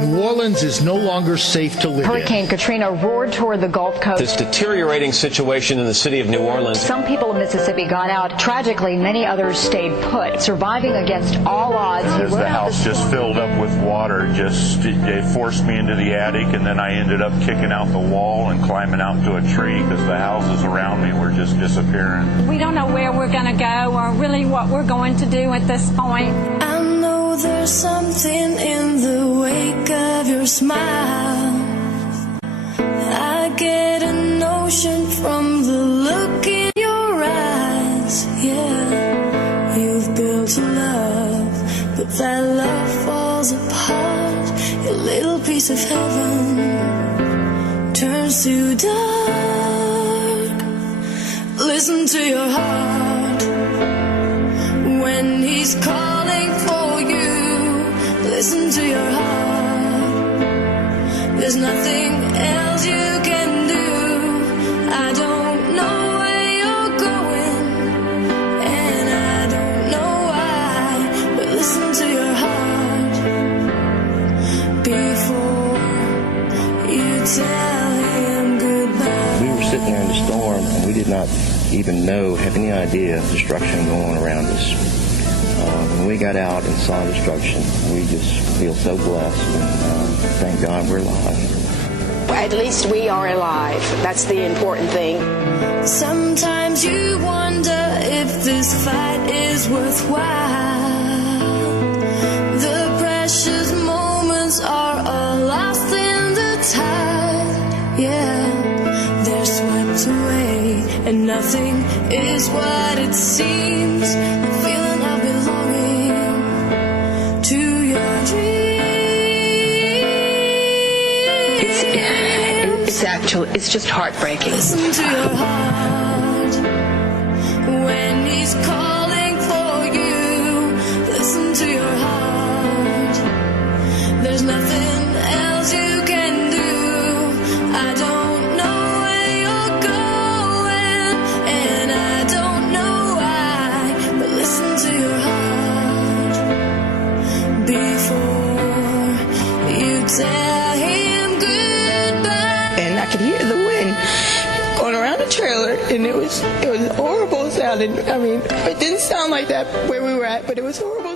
New Orleans is no longer safe to live in. Hurricane Katrina roared toward the Gulf Coast. This deteriorating situation in the city of New Orleans. Some people in Mississippi got out. Tragically, many others stayed put, surviving against all odds. As the house just filled up with water, they forced me into the attic, and then I ended up kicking out the wall and climbing out to a tree because the houses around me were just disappearing. We don't know where we're going to go or really what we're going to do at this point. I know there's something in the wake of your smile. I get a notion from the look in your eyes. Yeah, you've built a love, but that love falls apart. Your little piece of heaven turns to dark. Listen to your heart when he's calling for you. Listen to your heart. There's nothing else you can do. I don't know where you're going, and I don't know why, but listen to your heart before you tell him goodbye. We were sitting there in the storm, and we did not even have any idea of destruction going around us. When we got out and saw destruction, we just feel so blessed, and thank God we're alive. At least we are alive. That's the important thing. Sometimes you wonder if this fight is worthwhile. The precious moments are all lost in the tide. Yeah, they're swept away, and nothing is what it seems. The feeling of belonging to your dreams. It's just heartbreaking. Listen to your heart when he's calling for you. Listen to your heart. There's nothing else you can do. I don't know where you're going, and I don't know why, but listen to your heart before you tell him goodbye. And I could hear the wind going around the trailer, and it was horrible sounding. I mean, it didn't sound like that where we were at, but it was horrible.